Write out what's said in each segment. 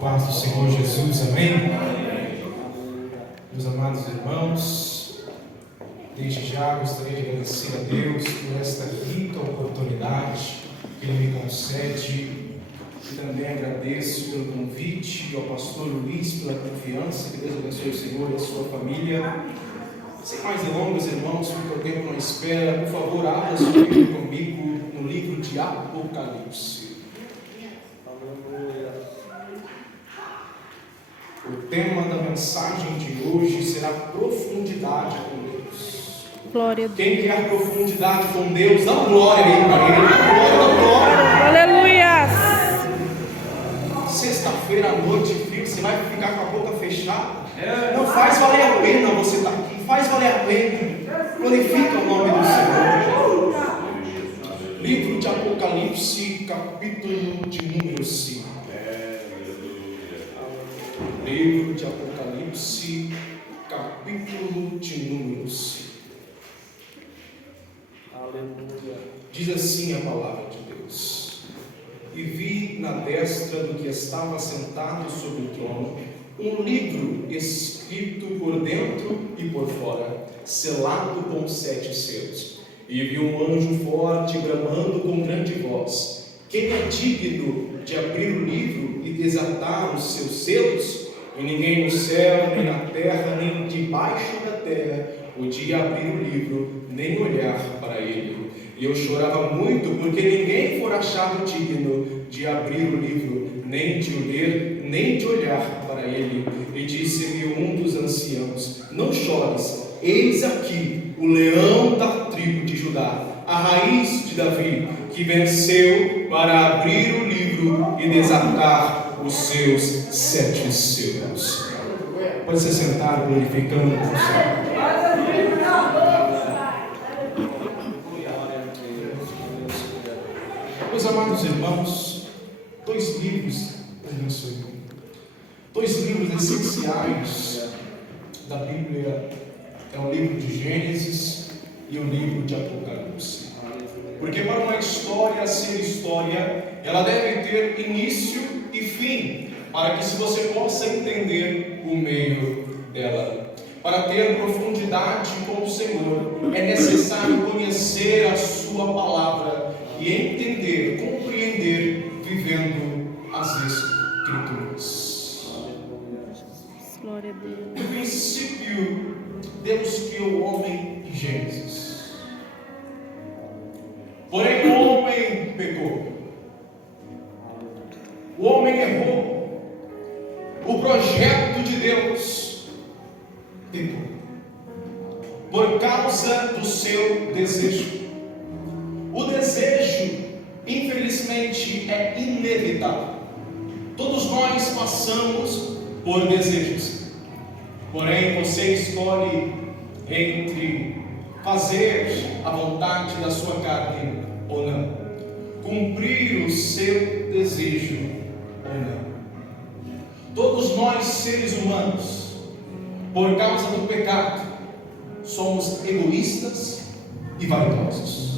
Paz do Senhor Jesus, amém? Meus amados irmãos, desde já gostaria de agradecer a Deus por esta rica oportunidade que Ele me concede, e também agradeço pelo convite ao pastor Luiz pela confiança. Que Deus abençoe o Senhor e a sua família. Sem mais delongas, irmãos, porque o tempo não espera, por favor, abra sua Bíblia comigo no livro de Apocalipse. O tema da mensagem de hoje será profundidade com Deus. Glória a Deus. Quem quer profundidade com Deus, dá glória aí para Ele. Dá glória. Aleluia. Sexta-feira à noite, filho, você vai ficar com a boca fechada? Não faz valer a pena você estar aqui. Faz valer a pena. Glorifica o nome do Senhor. Livro de Apocalipse, capítulo de número 5. Livro de Apocalipse, capítulo de número 5. Aleluia. Diz assim a palavra de Deus: E vi na destra do que estava sentado sobre o trono um livro escrito por dentro e por fora, selado com 7 selos. E vi um anjo forte bramando com grande voz: Quem é digno de abrir o livro e desatar os seus selos? E ninguém no céu, nem na terra, nem debaixo da terra podia abrir o livro, nem olhar para ele. E eu chorava muito, porque ninguém for achado digno de abrir o livro, nem de o ler, nem de olhar para ele. E disse-me um dos anciãos: Não chores, eis aqui o leão da tribo de Judá, a raiz de Davi, que venceu para abrir o livro e desatar os seus 7 selos. Pode se sentar, glorificando o Senhor. Meus amados irmãos, dois livros essenciais da Bíblia é o livro de Gênesis e o livro de Apocalipse. Porque para uma história ser história, ela deve ter início e fim, para que você possa entender o meio dela. Para ter profundidade com o Senhor, é necessário conhecer a sua palavra e entender, compreender, vivendo as Escrituras. Glória a Deus. No princípio, Deus criou o homem em Gênesis. Porém, o homem pecou. O homem errou. O projeto de Deus pecou por causa do seu desejo. O desejo, infelizmente, é inevitável. Todos nós passamos por desejos. Porém, você escolhe entre fazer a vontade da sua carne ou não, cumprir o seu desejo ou não. Todos nós, seres humanos, por causa do pecado, somos egoístas e vaidosos.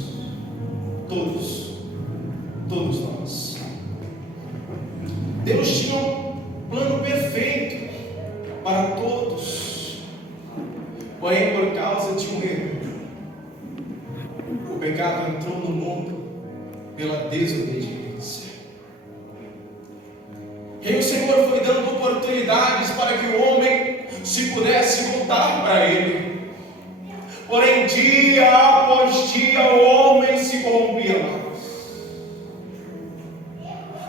Todos nós. Deus tinha um plano perfeito para todos, porém, por causa de um erro, o pecado entrou no mundo pela desobediência. E o Senhor foi dando oportunidades para que o homem se pudesse voltar para Ele. Porém, dia após dia, o homem se corrompia mais.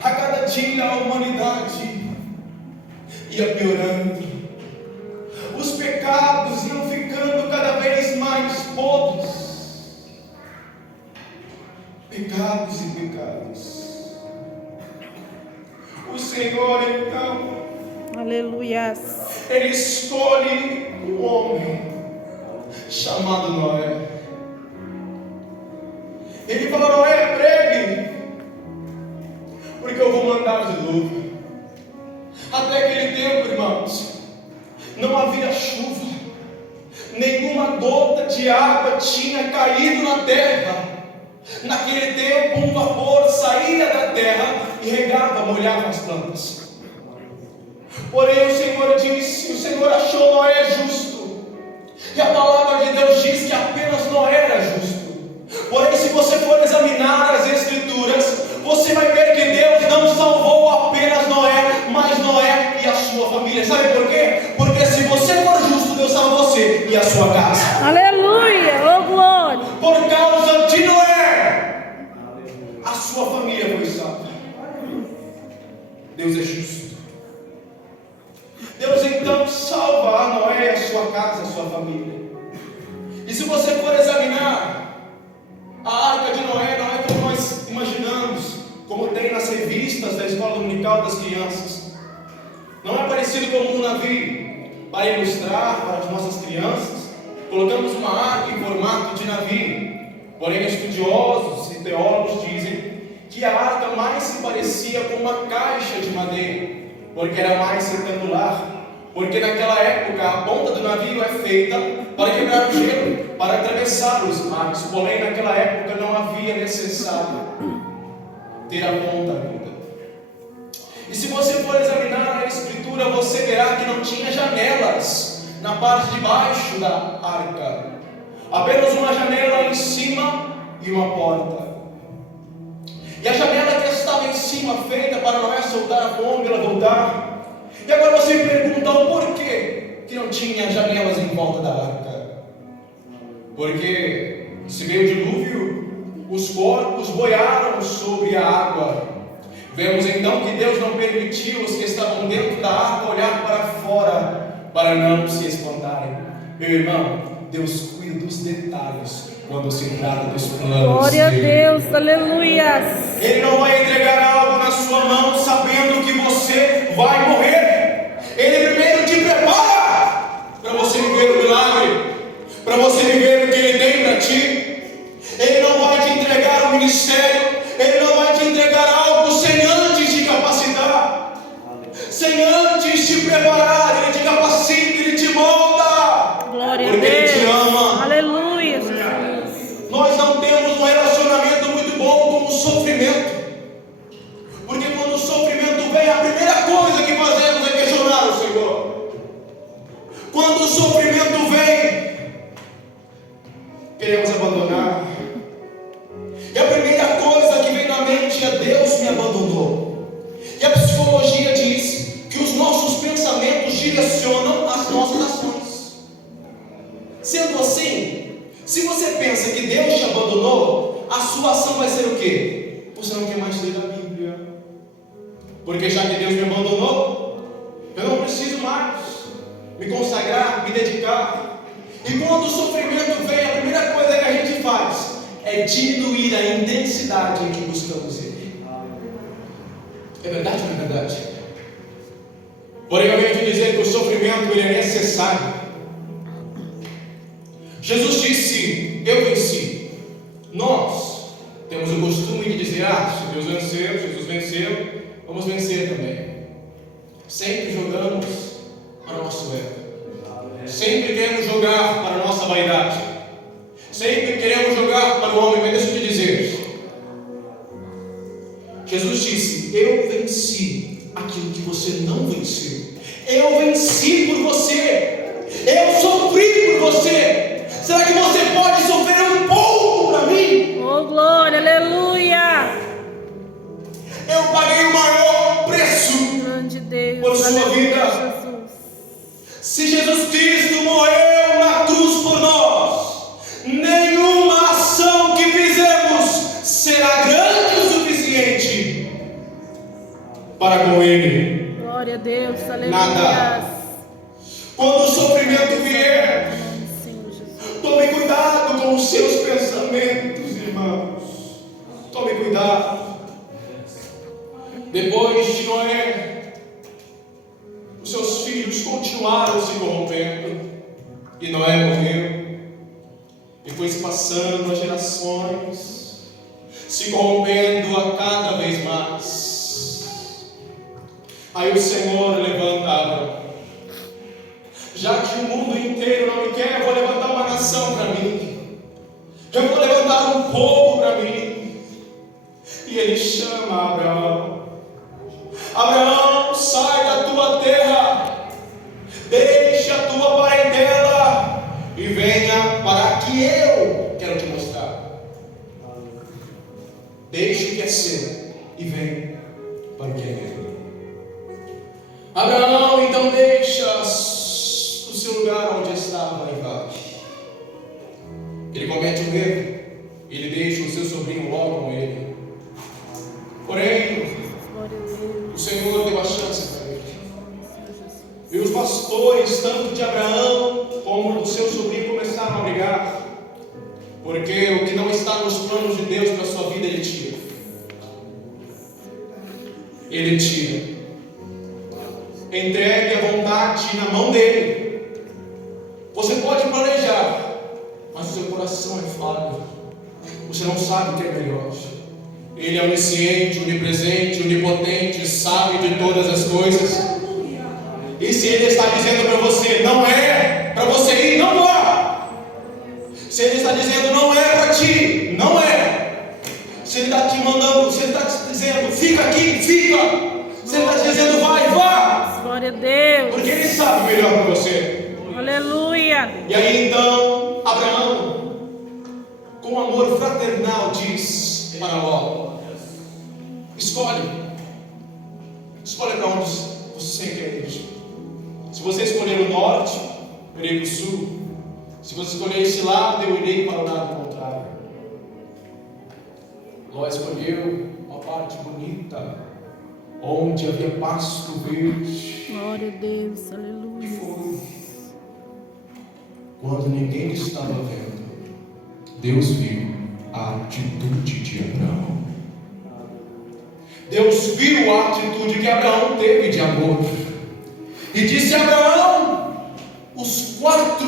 A cada dia a humanidade ia piorando. Os pecados iam ficando cada vez mais podres. Pecados e pecados. O Senhor, então, Aleluia. Ele escolhe um homem chamado Noé. Ele fala: Noé, pregue, porque eu vou mandar o dilúvio. Até aquele tempo, irmãos, não havia chuva, nenhuma gota de água tinha caído na terra. Naquele tempo, um vapor saía da terra e regava, molhava as plantas. Porém o Senhor disse, o Senhor achou Noé justo. E a palavra de Deus diz que apenas Noé era justo. Porém, se você for examinar as Escrituras, você vai ver que Deus não salvou apenas Noé, mas Noé e a sua família. Sabe por quê? Porque se você for justo, Deus salva você e a sua casa. Aleluia, oh glória. Por causa de Noé, a sua família foi salva. Deus é justo. Deus então salva a Noé, a sua casa, a sua família. E se você for examinar a arca de Noé, não é como nós imaginamos, como tem nas revistas da escola dominical das crianças. Não é parecido com um navio. Para ilustrar para as nossas crianças, colocamos uma arca em formato de navio. Porém, estudiosos e teólogos dizem que a arca mais se parecia com uma caixa de madeira, porque era mais retangular. Porque naquela época a ponta do navio é feita para quebrar o gelo, para atravessar os mares. Porém, naquela época não havia necessário ter a ponta ainda. E se você for examinar a Escritura, você verá que não tinha janelas na parte de baixo da arca. Apenas uma janela em cima e uma porta. E a janela que estava em cima, feita para Noé soltar a pomba e ela voltar. E agora você me pergunta o porquê que não tinha janelas em volta da arca. Porque se veio o dilúvio, os corpos boiaram sobre a água. Vemos então que Deus não permitiu os que estavam dentro da arca olhar para fora para não se espantarem. Meu irmão, Deus cuida dos detalhes quando se trata dos planos. Glória a Deus, aleluia. Ele não vai entregar algo na sua mão sabendo que você vai morrer. Ele primeiro te prepara para você viver o milagre, para você viver o que Ele tem para ti. Ele não vai te entregar o ministério, Ele não vai te entregar algo sem antes te capacitar, sem antes te preparar. Ele te capacita, Ele te molda. Glória porque a Deus. Ele te ama. Aleluia, Jesus. Nós não temos um relacionamento muito bom com o sofrimento, porque quando o sofrimento vem, a primeira coisa que fazemos é questionar o Senhor. Quando o sofrimento vem, queremos abandonar. E a primeira coisa que vem na mente é: Deus me abandonou. E a psicologia diz que os nossos pensamentos direcionam as nossas ações. Sendo assim, se você pensa que Deus te abandonou, a sua ação vai ser o quê? Você não quer mais ler a Bíblia. Porque já que Deus me abandonou, eu não preciso mais me consagrar, me dedicar. E quando o sofrimento vem, a primeira coisa que a gente faz é diminuir a intensidade em que buscamos Ele. É verdade ou não é verdade? Porém, eu venho te dizer que o sofrimento ele é necessário. Jesus disse: eu venci. Nós temos o costume de dizer: se Deus venceu, Jesus venceu, vamos vencer também. Sempre jogamos para o nosso ego. Sempre queremos jogar para a nossa vaidade. Sempre queremos jogar para o homem. Mas deixa eu te dizer, Jesus disse: eu venci aquilo que você não venceu. Eu venci por você. Eu sofri por você. Será que você pode sofrer um pouco para mim? Oh glória, aleluia. Eu paguei o maior preço Grande Deus, por sua aleluia, vida. Jesus. Se Jesus Cristo morreu na cruz por nós, nenhuma ação que fizemos será grande o suficiente para com Ele. Glória a Deus, aleluia. Nada. Quando o sofrimento vier, Senhor Jesus. tome cuidado com os seus pensamentos, irmãos. Tome cuidado. Depois de Noé, os seus filhos continuaram se corrompendo, e Noé morreu. E foi se passando as gerações, se corrompendo a cada vez mais. Aí o Senhor levanta Abraão. Já que o mundo inteiro não me quer, eu vou levantar uma nação para mim. Eu vou levantar um povo para mim. E ele chama Abraão. Abraão, sai da tua terra, e vem para o que é dele. Abraão então deixa o seu lugar onde estava e vai. Ele comete um erro, ele deixa o seu sobrinho logo com ele. Porém, o Senhor deu a chance para ele. E os pastores, tanto de Abraão como do seu sobrinho, começaram a brigar. Porque o que não está nos planos de Deus para a sua vida, Ele tira. Ele tira. Entregue a vontade na mão dele. Você pode planejar, mas o seu coração é falho. Você não sabe o que é melhor. Ele é onisciente, onipresente, onipotente, sabe de todas as coisas. E se Ele está dizendo para você, não é para você ir, não vá. Se Ele está dizendo, não é para ti, não é. Se Ele está te mandando, se Ele está te dizendo, fica aqui, fica. Se Ele está te dizendo, vai, vá. Glória a Deus. Porque Ele sabe melhor para você. Aleluia. E aí então, Abraão, com amor fraternal, diz para Ló: escolhe para onde você quer ir. Se você escolher o norte, eu irei para o sul. Se você escolher esse lado, eu irei para o lado contrário. Ló escolheu uma parte bonita, onde havia pasto verde. Glória a Deus. E Aleluia. foi quando ninguém estava vendo, Deus viu a atitude de Abraão. Deus viu a atitude que Abraão teve de amor. E disse a Abraão: os 4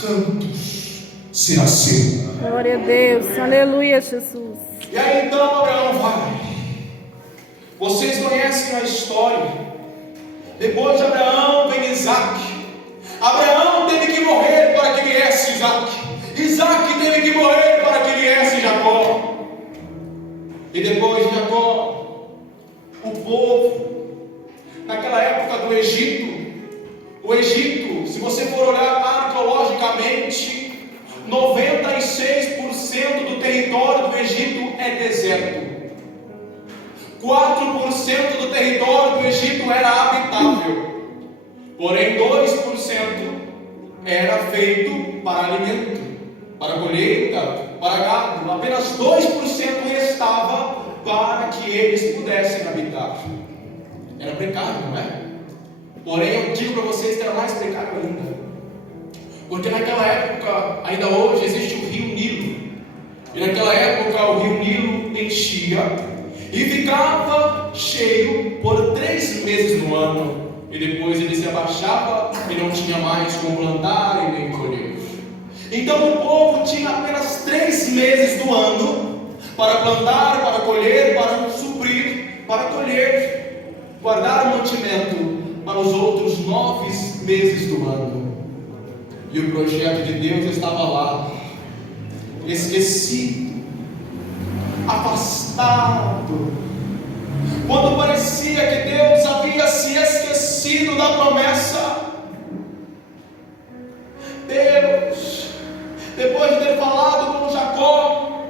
cantos será seu. Glória a Deus. Aleluia, Jesus. E aí então Abraão vai. Vocês conhecem a história. Depois de Abraão vem Isaac. Abraão teve que morrer para que viesse Isaac. Isaac teve que morrer para que viesse Jacó. E depois de Jacó, o povo, naquela época do Egito, o Egito, se você for olhar arqueologicamente, 96% do território do Egito é deserto. 4% do território do Egito era habitável. Porém 2% era feito para alimento, para colheita, para gado. Apenas 2% restava para que eles pudessem habitar. Era precário, não é? Porém, eu digo para vocês que era mais precário ainda. Porque naquela época, ainda hoje, existe o rio Nilo. E naquela época, o rio Nilo enchia e ficava cheio por 3 meses no ano. E depois ele se abaixava e não tinha mais como plantar e nem colher. Então o povo tinha apenas 3 meses do ano para plantar, para colher, para suprir, para colher, guardar o mantimento para os outros 9 meses do ano. E o projeto de Deus estava lá, esquecido, afastado. Quando parecia que Deus havia se esquecido da promessa, Deus, depois de ter falado com Jacó,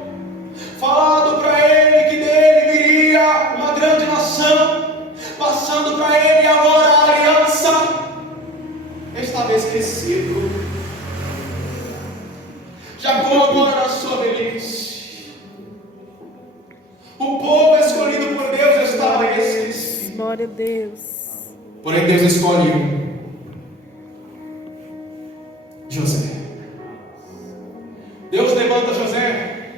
falado para ele que dele viria uma grande nação, passando para ele agora a aliança, estava esquecido. Jacó agora na sua velhice. O povo escolhido por Deus estava esquecido. Glória a Deus. Porém Deus escolhe José. Deus levanta José,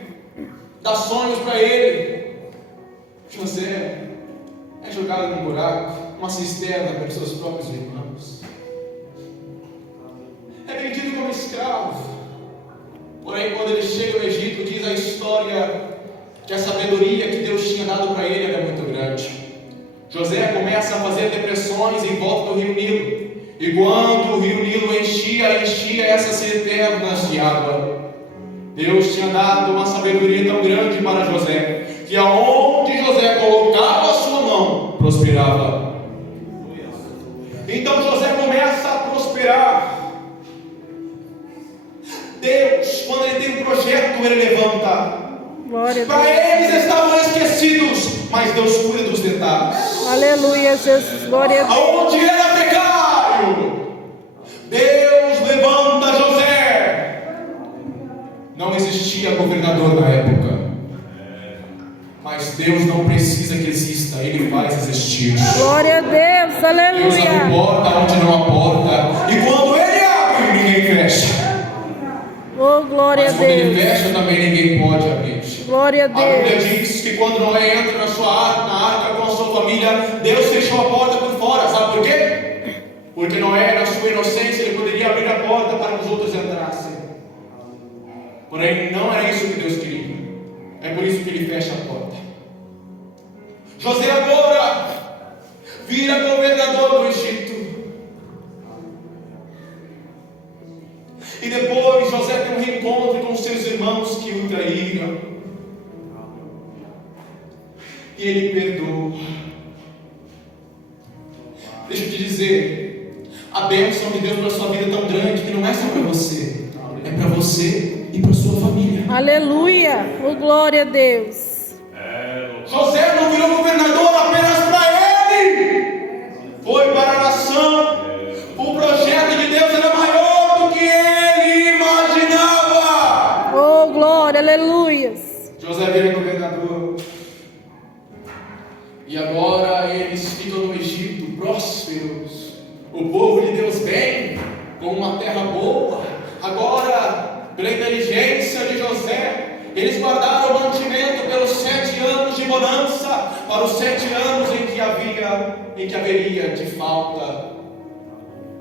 dá sonhos para ele. José é jogado num buraco, uma cisterna pelos seus próprios irmãos. É vendido como escravo. Porém, quando ele chega no Egito, diz a história que a sabedoria que Deus tinha dado para ele era muito grande. José começa a fazer depressões em volta do rio Nilo. E quando o rio Nilo enchia essas cisternas de água. Deus tinha dado uma sabedoria tão grande para José, que aonde José colocava a sua mão, prosperava. Então José começa a prosperar. Deus, quando ele tem um projeto, ele levanta. Glória a Para Deus. eles estavam esquecidos, mas Deus cuida dos detalhes. Aleluia, Jesus. Glória a Deus. Aonde era precário, Deus levanta José. Não existia governador na época, mas Deus não precisa que exista, Ele faz existir. Glória a Deus. Deus abre Aleluia. porta onde não há porta, e quando Ele abre, ninguém fecha. Oh, glória a Mas quando Ele Deus. fecha, também ninguém pode abrir. Glória a A Bíblia Deus. diz que quando Noé entra na arca com a sua família, Deus fechou a porta por fora. Sabe por quê? Porque Noé, na sua inocência, ele poderia abrir a porta para que os outros entrassem. Porém, não era isso que Deus queria. É por isso que Ele fecha a porta. José agora vira governador do Egito. E depois José tem um reencontro com seus irmãos que o traíram. E ele perdoa. Deixa eu te dizer, a bênção de Deus para a sua vida é tão grande que não é só para você, é para você e para a sua família. Aleluia. Oh, glória a Deus. José não virou governador apenas para ele, foi para a nação. O projeto de Deus era maior do que ele imaginava. Oh, glória. Aleluia. José vira governador. E agora eles ficam no Egito prósperos. O povo de Deus vem com uma terra boa. Agora, pela inteligência de José, eles guardaram o mantimento pelos 7 anos de bonança, para os 7 anos em que haveria de falta.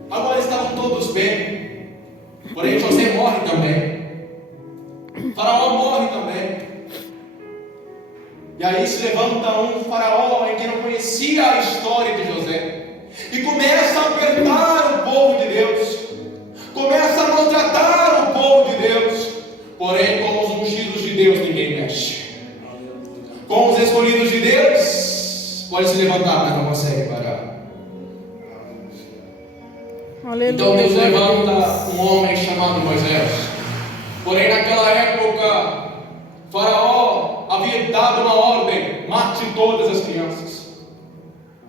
Agora estavam todos bem. Porém José morre também. Faraó morre também. E aí se levanta um faraó em que não conhecia a história de José e começa a apertar o povo de Deus, começa a maltratar o povo de Deus. Porém, com os ungidos de Deus ninguém mexe. Com os escolhidos de Deus pode se levantar, mas não consegue parar. Aleluia. Então Deus levanta um homem chamado Moisés. Porém, naquela época, Faraó havia dado uma ordem: mate todas as crianças.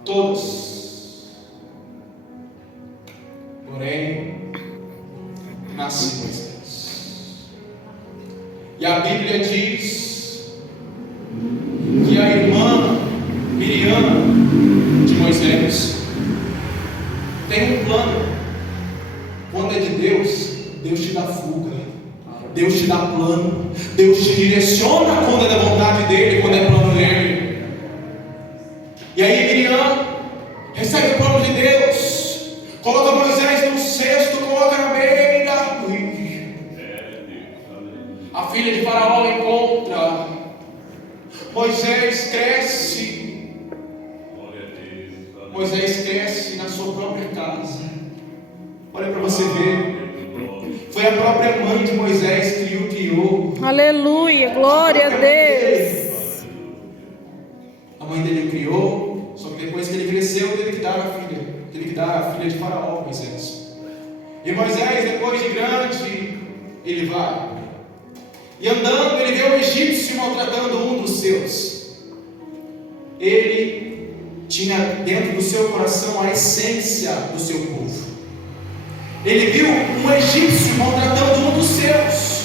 Todas. Porém, nasce Moisés. E a Bíblia diz que a irmã Miriam de Moisés tem um plano. Quando é de Deus, Deus te dá fuga, Deus te dá plano, Deus te direciona quando é da vontade dEle, quando é plano dEle. E aí Miriam recebe o plano de Deus, coloca Moisés no cesto, coloca na beira do rio. A filha de Faraó encontra. Moisés cresce. Moisés cresce na sua própria casa. Olha para você ver. Foi a própria mãe de Moisés que o criou. Aleluia. Glória a Deus. A mãe dele o criou, só que depois que ele cresceu, teve que dar a filha. Teve que dar a filha de Faraó, Moisés. E Moisés, depois de grande, ele vai. E andando, ele vê um egípcio maltratando um dos seus. Ele tinha dentro do seu coração a essência do seu povo. Ele viu um egípcio maltratando um dos seus.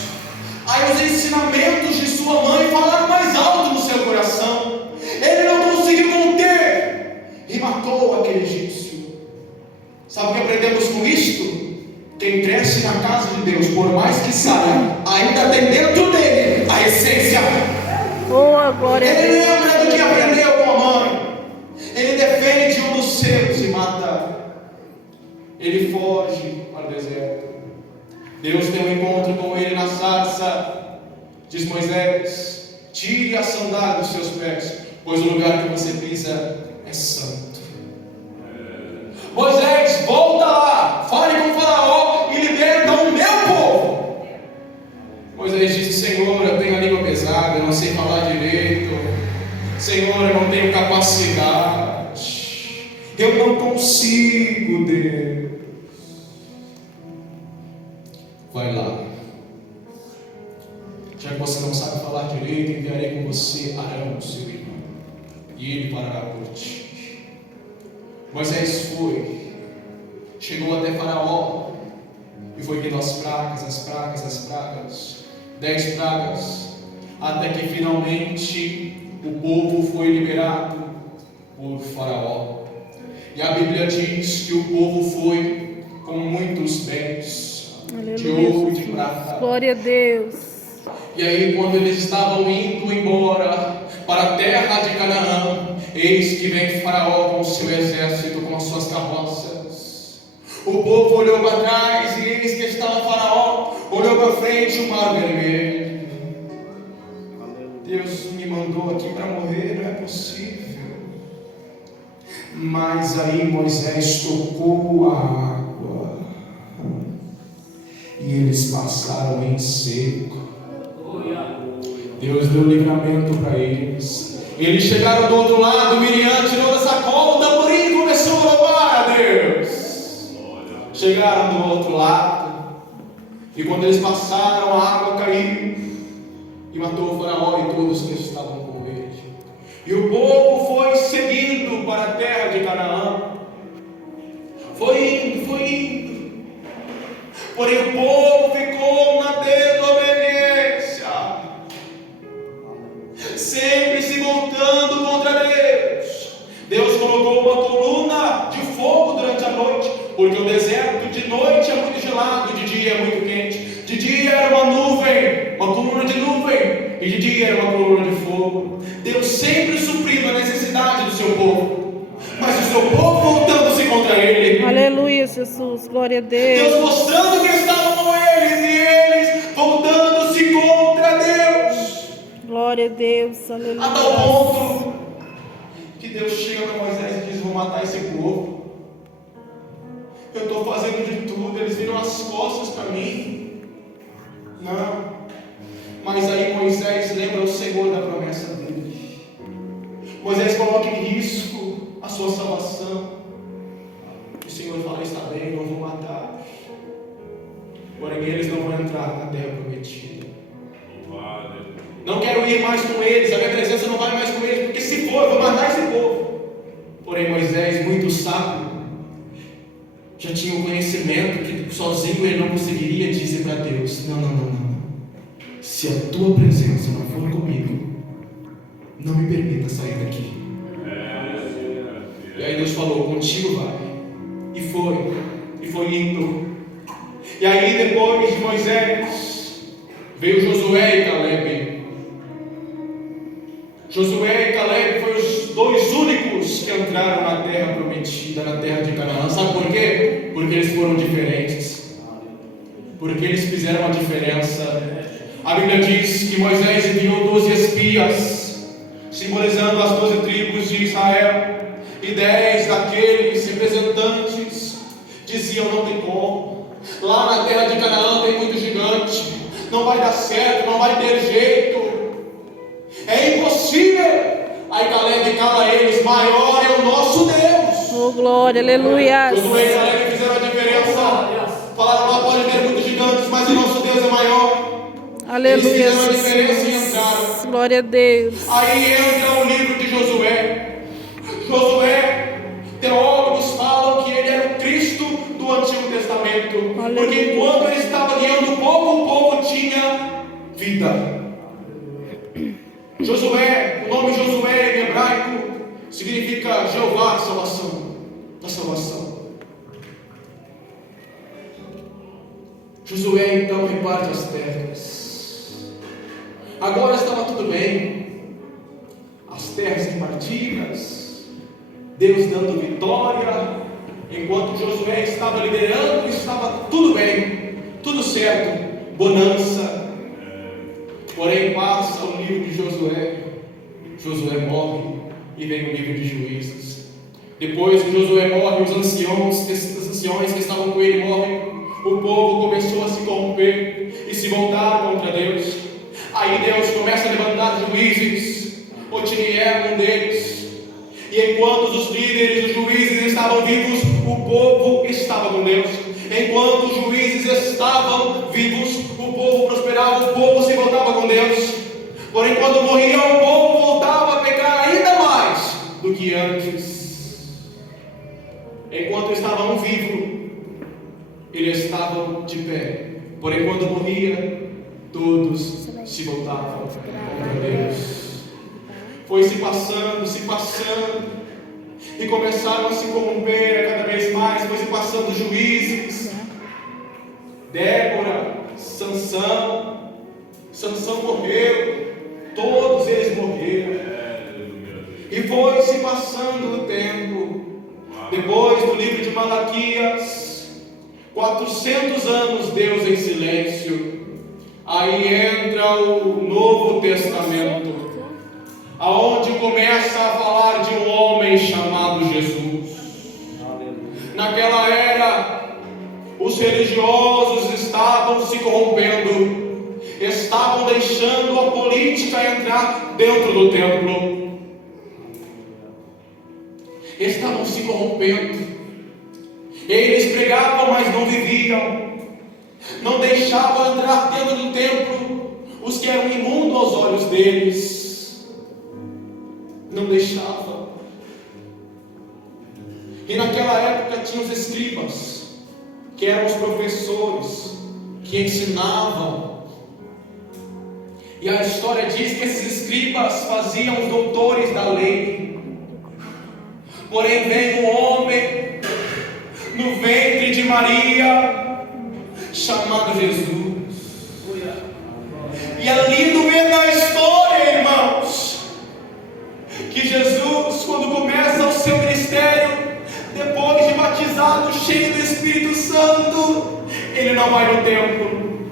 Aí os ensinamentos de sua mãe falaram mais alto no seu coração. Ele não conseguiu conter e matou aquele egípcio. Sabe o que aprendemos com isto? Quem cresce na casa de Deus, por mais que saia, ainda tem dentro dele a essência. Oh, glória a Ele Deus. lembra do que aprendeu com a mãe. Ele defende um dos seus e mata. Ele foge para o deserto. Deus tem um encontro com ele na sarça. Diz Moisés: tire a sandália dos seus pés, pois o lugar que você pisa é santo. Moisés, volta lá, fale com o Faraó e liberta o meu povo. Moisés disse: Senhor, eu tenho a língua pesada, eu não sei falar direito. Senhor, eu não tenho capacidade, eu não consigo, Deus. Vai lá. Já que você não sabe falar direito, enviarei com você Arão, seu irmão. Moisés chegou até Faraó, e foi tendo as pragas, 10 pragas, até que finalmente o povo foi liberado por Faraó. E a Bíblia diz que o povo foi com muitos bens, de ouro e de prata. Glória a Deus. E aí, quando eles estavam indo embora para a terra de Canaã, eis que vem Faraó com o seu exército, com as suas carroças. O povo olhou para trás e eis que estava Faraó, olhou para frente, o mar vermelho. Deus me mandou aqui para morrer, não é possível. Mas aí Moisés tocou a água e eles passaram em seco. Deus deu livramento para eles. Eles chegaram do outro lado, Miriam tirou da sacola o tamborim e começou a louvar a Deus. Chegaram do outro lado, e quando eles passaram, a água caiu e matou o Faraó e todos que estavam com ele. E o povo foi seguindo para a terra de Canaã. Foi indo. Porém o povo ficou na desobediência, sempre se voltando contra Deus. Deus colocou uma coluna de fogo durante a noite, porque o deserto de noite é muito gelado, de dia é muito quente. De dia era uma nuvem, uma coluna de nuvem, e de dia era uma coluna de fogo. Deus sempre suprindo a necessidade do seu povo, mas o seu povo voltando-se contra ele. Aleluia, Jesus, glória a Deus. Deus mostrando que estava com eles e eles voltando-se contra Deus. Glória a Deus, aleluia. A tal ponto que Deus chega para Moisés e diz: vou matar esse povo. Eu estou fazendo de tudo, eles viram as costas para mim. Não. Mas aí Moisés lembra o Senhor da promessa dele. Moisés coloca em risco a sua salvação. O Senhor fala: está bem, não vou matar. Porém eles não vão entrar na terra prometida. Não quero ir mais com eles, a minha presença não vai mais com eles, porque se for, eu vou matar esse povo. Porém Moisés, muito sábio, já tinha o conhecimento que sozinho ele não conseguiria dizer para Deus: não. Se a tua presença não for comigo, não me permita sair daqui. E aí Deus falou: contigo vai. E foi indo. E aí depois de Moisés, veio Josué e Caleb. Josué e Caleb foram os dois únicos que entraram na terra prometida, na terra de Canaã. Sabe por quê? Porque eles foram diferentes. Porque eles fizeram a diferença. A Bíblia diz que Moisés enviou 12 espias, simbolizando as 12 tribos de Israel. E 10 daqueles representantes diziam: não tem como. Lá na terra de Canaã tem muito gigante. Não vai dar certo, não vai ter jeito. É impossível. Aí Caleb cala eles: maior é o nosso Deus. Oh, glória, aleluia. Josué e Caleb fizeram a diferença. Falaram: lá pode ter muitos gigantes, mas o nosso Deus é maior. Aleluia. Eles fizeram a diferença e entraram. Glória a Deus. Aí entra o livro de Josué. Josué, teólogos falam que ele era o Cristo do Antigo Testamento. Aleluia. Porque enquanto ele estava guiando o povo tinha vida. Josué, o nome Josué em hebraico significa Jeová, salvação, a salvação. Josué então reparte as terras. Agora estava tudo bem, as terras repartidas, Deus dando vitória. Enquanto Josué estava liderando, estava tudo bem, tudo certo, bonança. Porém passa o livro de Josué morre e vem o livro de Juízes. Depois que Josué morre, os anciões que estavam com ele morrem. O povo começou a se corromper e se voltar contra Deus. Aí Deus começa a levantar juízes. Otiniel, um deles. E enquanto os líderes, os juízes estavam vivos, o povo estava com Deus. Enquanto os juízes estavam vivos, o povo prosperava, o povo se voltava com Deus. Porém, quando morria, o povo voltava a pecar ainda mais do que antes. Enquanto estavam vivos, eles estavam de pé. Porém, quando morria, todos se voltavam para Deus. Foi se passando, e começaram a se corromper cada vez mais. Foi se passando juízes, Débora, Sansão morreu, todos eles morreram. E foi se passando o tempo. Depois do livro de Malaquias, 400 anos Deus em silêncio. Aí entra o Novo Testamento, aonde começa a falar de um homem chamado Jesus. Naquela era, os religiosos estavam se corrompendo, estavam deixando a política entrar dentro do templo. Estavam se corrompendo. Eles pregavam, mas não viviam. Não deixavam entrar dentro do templo os que eram imundos aos olhos deles. Não deixavam. E naquela época tinha os escribas, que eram os professores, que ensinavam. E a história diz que esses escribas faziam os doutores da lei. Porém veio um homem no ventre de Maria, chamado Jesus. E é lindo ver na história, irmãos, que Jesus, quando começa o seu ministério, depois de batizado, cheio do Espírito Santo, ele não vai no templo,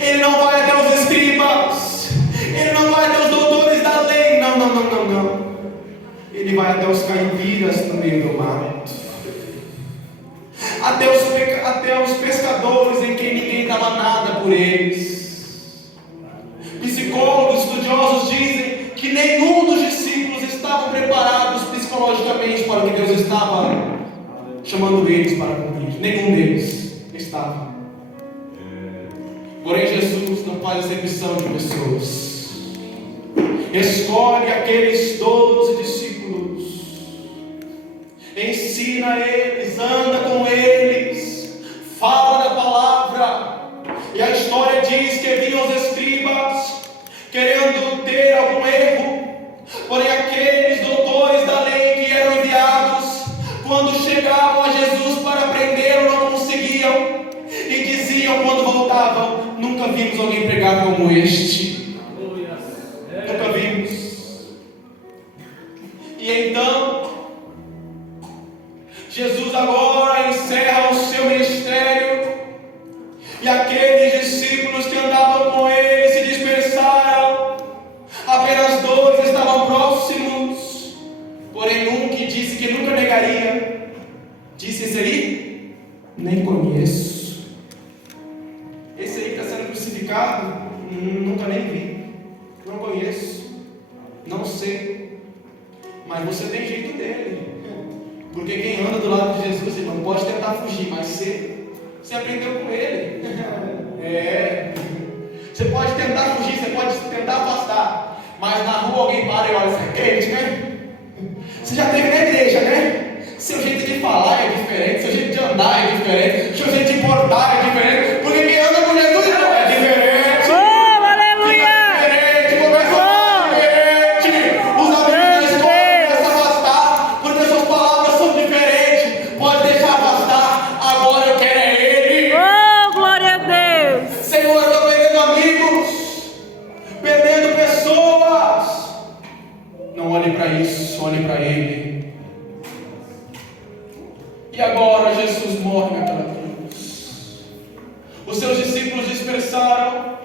ele não vai até os escribas, ele não vai até os doutores da lei, não. Ele vai até os caipiras no meio do mato, até os pescadores em quem ninguém dava nada por eles. Psicólogos, estudiosos dizem que nenhum dos discípulos estavam preparados psicologicamente para o que Deus estava chamando eles para cumprir. Nenhum deles estava. Porém, Jesus não faz acepção de pessoas. Escolhe aqueles 12 discípulos, ensina eles, anda com eles, fala da palavra. E a história diz que vinham os escribas querendo ter algum erro, porém aqueles doutores da lei que eram enviados, quando chegavam a Jesus para prendê-lo, não conseguiam, e diziam quando voltavam: nunca vimos alguém pregar como este. Nunca vimos. E então Jesus agora encerra o seu ministério, e aqueles discípulos que andavam com ele se dispersaram. Apenas 12 estavam próximos. Porém um que disse que nunca negaria, disse: esse aí nem conheço. Esse aí que está sendo crucificado, nunca nem vi, não conheço, não sei. Mas você tem jeito dele, porque quem anda do lado de Jesus, irmão, pode tentar fugir, mas você aprendeu com ele. Você pode tentar fugir, você pode tentar afastar, mas na rua alguém para e olha: você é crente, né? Você já teve na igreja, né? Seu jeito de falar é diferente, seu jeito de andar é diferente, seu jeito de portar é diferente, porque quem anda com Jesus não é diferente. Olhe para ele. E agora Jesus morre naquela cruz. Os seus discípulos dispersaram.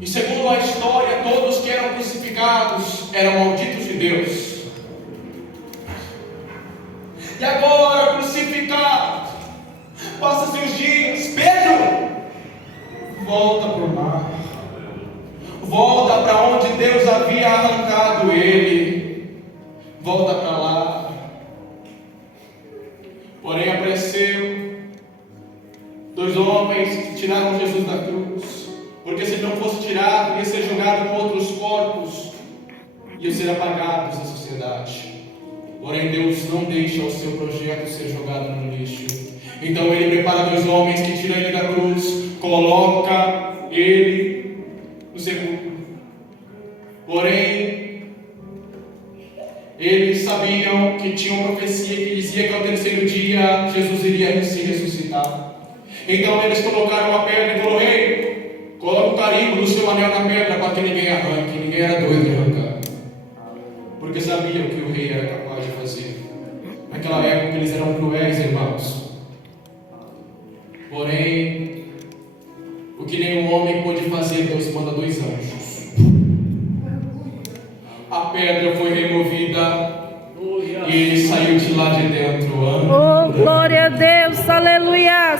E segundo a história, todos que eram crucificados eram malditos de Deus. E agora, crucificado, passa-se os dias. Pedro volta para o mar. Volta para onde Deus havia arrancado ele. Volta para lá. Porém apareceu 2 homens que tiraram Jesus da cruz, porque se não fosse tirado, ia ser jogado com outros corpos, iam ser apagados da sociedade. Porém, Deus não deixa o seu projeto ser jogado no lixo. Então Ele prepara 2 homens que tiram Ele da cruz, coloca Ele no sepulcro. Porém, eles sabiam que tinha uma profecia que dizia que ao terceiro dia Jesus iria se ressuscitar. Então eles colocaram uma pedra e falou: ei, coloca o carimbo do seu anel na pedra para que ninguém arranque. Ninguém era doido de arrancar, porque sabiam que o rei era capaz de fazer. Naquela época eles eram cruéis, irmãos. Porém, o que nenhum homem pôde fazer, Deus manda 2 anjos. A pedra foi removida e ele saiu de lá de dentro. Oh, glória a Deus, aleluia.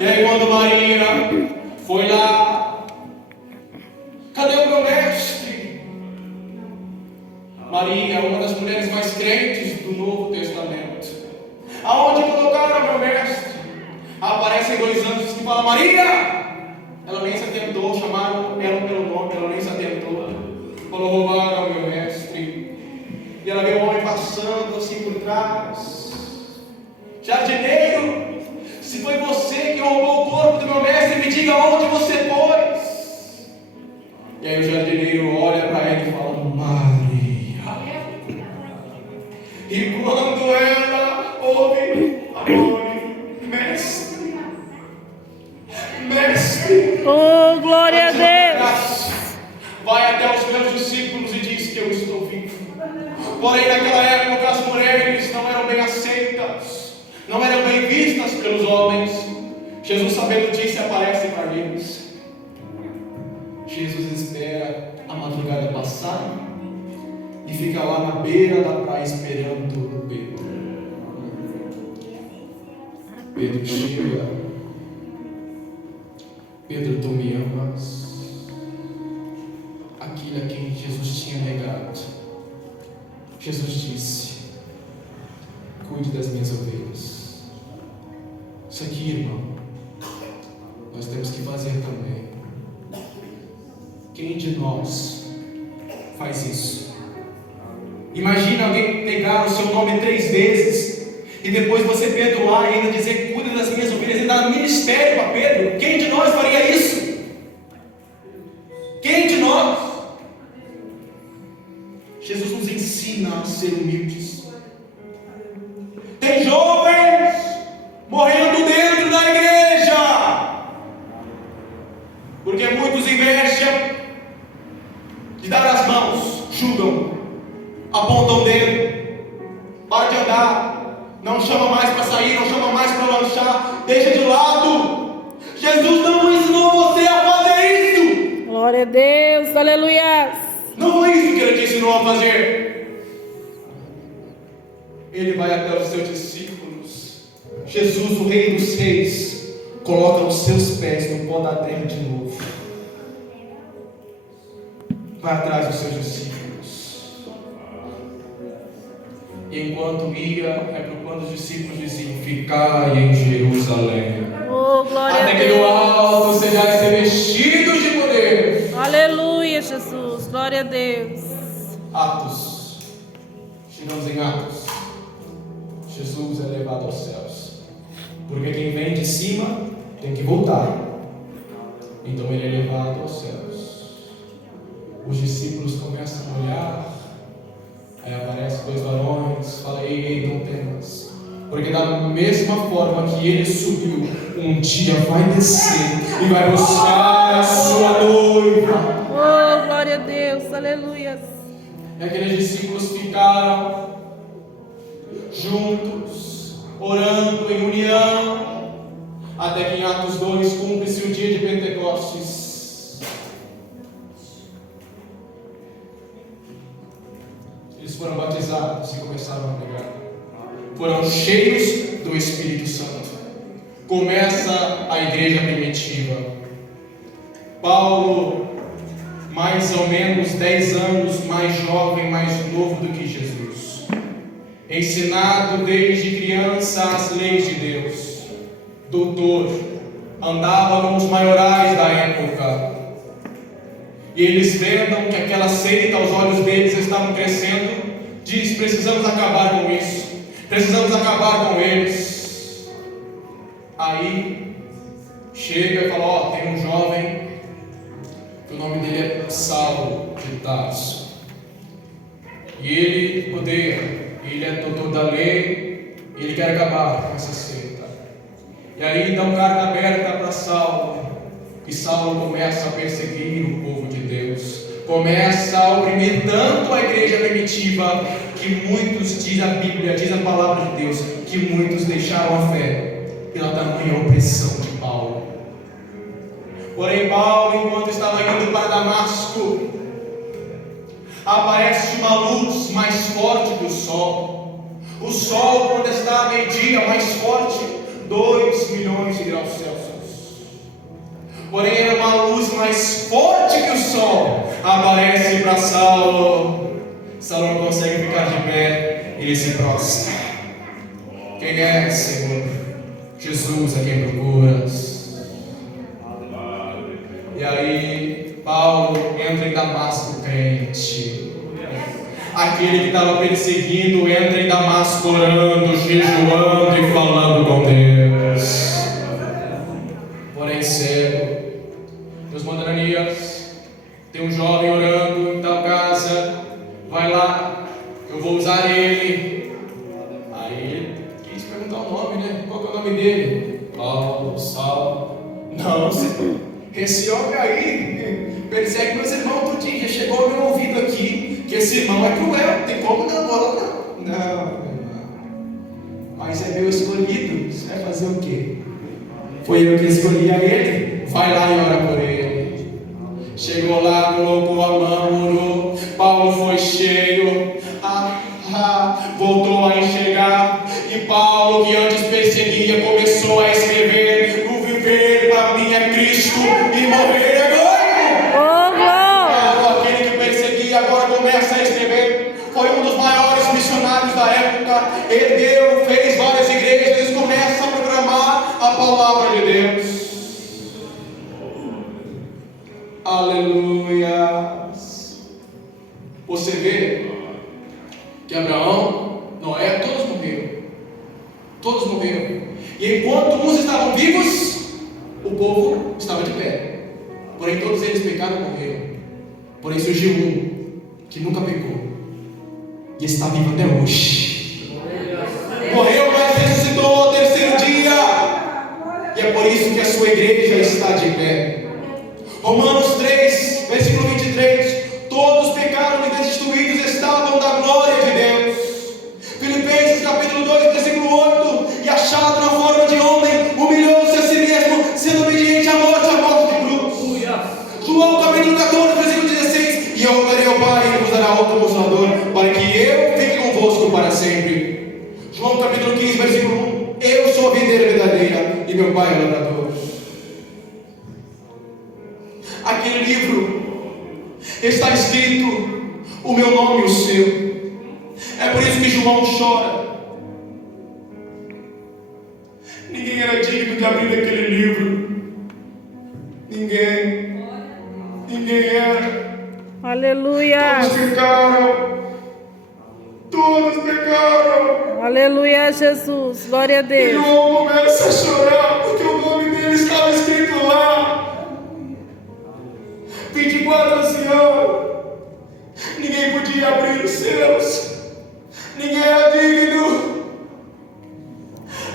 E aí quando Maria foi lá, cadê o meu mestre? Maria, uma das mulheres mais crentes do Novo Testamento. Aonde colocaram meu mestre? Aparecem 2 anjos que falam: Maria! Ela nem se atentou, chamaram ela pelo nome, ela nem se atentou. Falou: roubaram meu mestre. E ela vê um homem passando assim por trás. Jardineiro, se foi você que roubou o corpo do meu mestre, me diga onde você pôs. E aí o jardineiro olha para ela e fala: Maria. E quando ela ouve a nome, mestre, mestre, oh, glória a Deus, vai até os meus discípulos e diz que eu estou vivo. Porém, naquela época, as mulheres não eram bem aceitas, não eram bem vistas pelos homens. Jesus, sabendo disso, aparece para eles. Jesus espera a madrugada passar e fica lá na beira da praia esperando Pedro. Pedro chega: Pedro, tu me amas? Aquilo a quem Jesus tinha negado. Jesus disse: cuide das minhas ovelhas. Isso aqui, irmão, nós temos que fazer também. Quem de nós faz isso? Imagina alguém negar o seu nome 3 vezes e depois você perdoar e ainda dizer: cuida das minhas ovelhas, e dar ministério para Pedro. Quem de nós faria isso? Quem de nós? Jesus nos ensina a ser humildes. Tem jovens morrendo dentro da igreja porque muitos invejam de dar as mãos, julgam, apontam o dedo, para de andar, não chama mais para sair, não chama mais para lanchar, deixa de lado. Jesus não ensinou você a fazer isso. glória a Deus, aleluia. Não foi isso que Ele te ensinou a fazer. Ele vai até os seus discípulos. Jesus, o Rei dos Reis, coloca os seus pés no pó da terra de novo. Vai atrás dos seus discípulos. E enquanto ia, é quando os discípulos diziam: ficai em Jerusalém, Oh, glória até a que do Deus. alto sejais revestidos de poder. Aleluia, Jesus. Glória a Deus. Atos. Chegamos em Atos. Jesus é levado aos céus. Porque quem vem de cima tem que voltar. Então ele é levado aos céus. Os discípulos começam a olhar. Aí aparecem 2 varões. Fala: ei, não temas. Porque da mesma forma que ele subiu, um dia vai descer e vai buscar a sua noiva. Oh, glória a Deus, aleluia. E aqueles discípulos ficaram juntos, orando em união, até que em Atos 2 cumpre-se o dia de Pentecostes. Eles foram batizados e começaram a pregar. Foram cheios do Espírito Santo. Começa a igreja primitiva. Paulo, mais ou menos 10 anos mais jovem, mais novo do que Jesus, ensinado desde criança as leis de Deus, doutor, andava com os maiorais da época, e eles vendo que aquela seita aos olhos deles estavam crescendo, diz: precisamos acabar com isso, precisamos acabar com eles. Aí chega e fala: ó, tem um jovem, que o nome dele é Saulo de Tarso, e ele odeia, ele é doutor da lei, e ele quer acabar com essa seita. E aí dão carta aberta para Saulo, e Saulo começa a perseguir o povo de Deus, começa a oprimir tanto a igreja primitiva, que muitos, diz a Bíblia, diz a palavra de Deus, que muitos deixaram a fé pela tamanha opressão de Paulo. Porém, Paulo, enquanto estava indo para Damasco, aparece uma luz mais forte que o sol. O sol, quando está a meio-dia, mais forte, 2 milhões de graus Celsius. Porém, era uma luz mais forte que o sol. Aparece para Saulo. Saulo não consegue ficar de pé, ele se prostra. Quem é, Senhor? Jesus a quem procuras. E aí, Paulo entra em Damasco crente. Aquele que estava perseguindo entra em Damasco orando, jejuando e falando com Deus. Porém, cego, Deus manda Ananias: tem um jovem orando em tal casa, vai lá, eu vou usar ele. Aí ele quis perguntar o nome, né? Qual que é o nome dele? Paulo, Saulo. Não, Senhor. Esse homem aí persegue meus irmãos tudinho. Já chegou ao meu ouvido aqui que esse irmão é cruel, não tem como não, bola não. Não, mas é meu escolhido. Você vai fazer o quê? Foi eu que escolhi a ele. Vai lá e ora por ele. Chegou lá, colocou a mão, orou. Paulo foi cheio, voltou a enxergar. E Paulo, que antes perseguia, começou a escrever: o viver para mim é Cristo e morrer é ganho. Oh, Aquele que perseguia agora começa a escrever. Foi um dos maiores missionários da época, ergueu, fez várias igrejas, começa a proclamar a palavra de Deus. Aleluia. Você vê que Abraão, Noé, todos morreram. Todos morreram. E enquanto uns estavam vivos, o povo estava de pé. Porém, todos eles pecaram e morreram. Porém, surgiu um que nunca pecou e está vivo até hoje. Morreu, mas ressuscitou ao terceiro dia. E é por isso que a sua igreja está de pé. Romanos 3, versículo 23. Todos pecaram e destituídos estavam da glória de Deus. Filipenses capítulo 2, versículo 8. E achado na forma de homem, humilhou-se a si mesmo, sendo obediente à morte de cruz. João capítulo 14, versículo 16. E eu rogarei ao Pai, e ele vos dará outro Consolador, para que eu fique convosco para sempre. João capítulo 15, versículo 1. Eu sou a videira verdadeira, e meu Pai é o lavrador. Aquele livro está escrito o meu nome e o seu. É por isso que João chora. Ninguém era digno de abrir aquele livro. Ninguém era. aleluia. Todos pecaram. Aleluia, Jesus. Glória a E Deus. João começa a chorar porque o nome dele estava escrito lá. 24 anciãos. Ninguém podia abrir os seus. Ninguém era digno.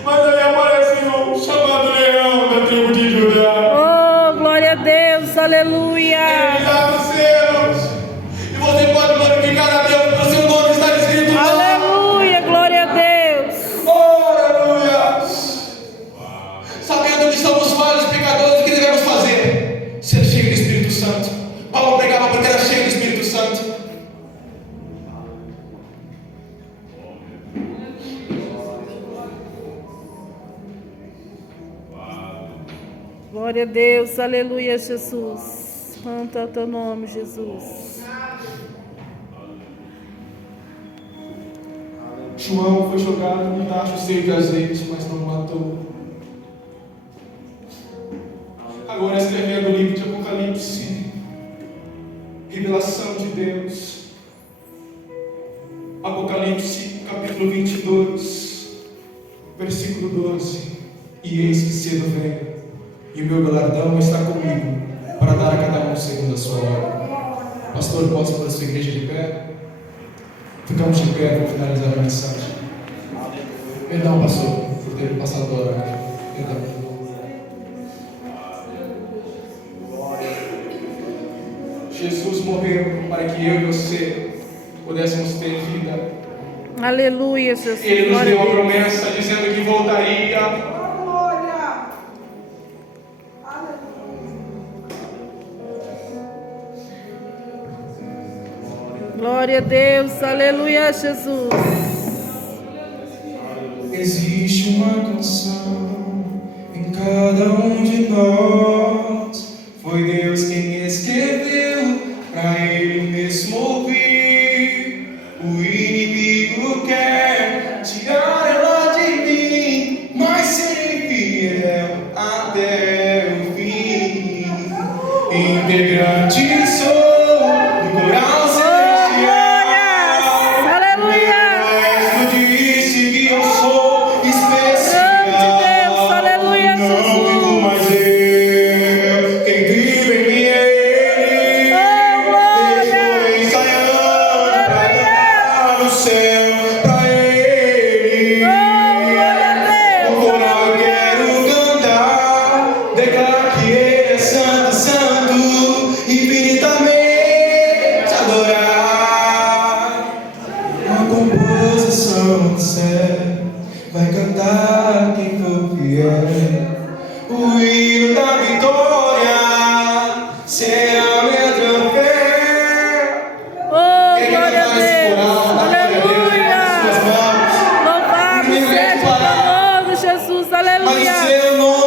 Mas aí aparece um chamado Leão da tribo de Judá. Oh, glória a Deus. Aleluia. Ele abre os seus. E você pode glorificar a Deus porque o seu nome está escrito lá. Aleluia. Glória a Deus. Oh, aleluia. Sabendo que somos falhos, pecadores, o que devemos fazer? Ser cheio do Espírito Santo. Paulo pregava porque era cheio do Espírito Santo. Glória a Deus. Aleluia, Jesus. Santo é o teu nome, Jesus. João foi jogado no tacho cheio de azeite, mas não matou. Agora, escrevendo o livro de Apocalipse, revelação de Deus. Apocalipse capítulo 22, versículo 12. E eis que cedo venho, e o meu galardão está comigo, para dar a cada um segundo a sua obra. Pastor, posso pôr a sua igreja de pé? Ficamos de pé para finalizar a mensagem. Perdão, pastor, por ter passado do horário. Perdão. Jesus morreu para que eu e você pudéssemos ter vida. Aleluia, Jesus. Ele nos Glória deu a a Deus. promessa dizendo que voltaria. Glória a Deus. Aleluia, Jesus. Existe uma canção em cada um de nós. Foi Deus quem escreveu para Ele mesmo ouvir. O inimigo quer tirar ela de mim, mas serei fiel até o fim. Integrante sou do coral celestial. Aleluia. O Exército disse que eu sou especial. Grande Deus, aleluia, Não Jesus. vivo mais eu, quem vive em mim é Ele. glória. Estou ensaiando pra cantar no céu pra Ele. Glória a No Deus. coral eu quero cantar, declarar que Ele é santo, santo, infinitamente adorar. Uma composição do céu vai cantar quem for fiel. O hino da vitória será minha troféu. Oh, Quem quer glória a cantar esse Deus. coral? Dá glória a Deus, levanta as suas Aleluia. mãos. Louvado Ninguém seja o parar. teu nome, Jesus. Mas o Aleluia. seu nome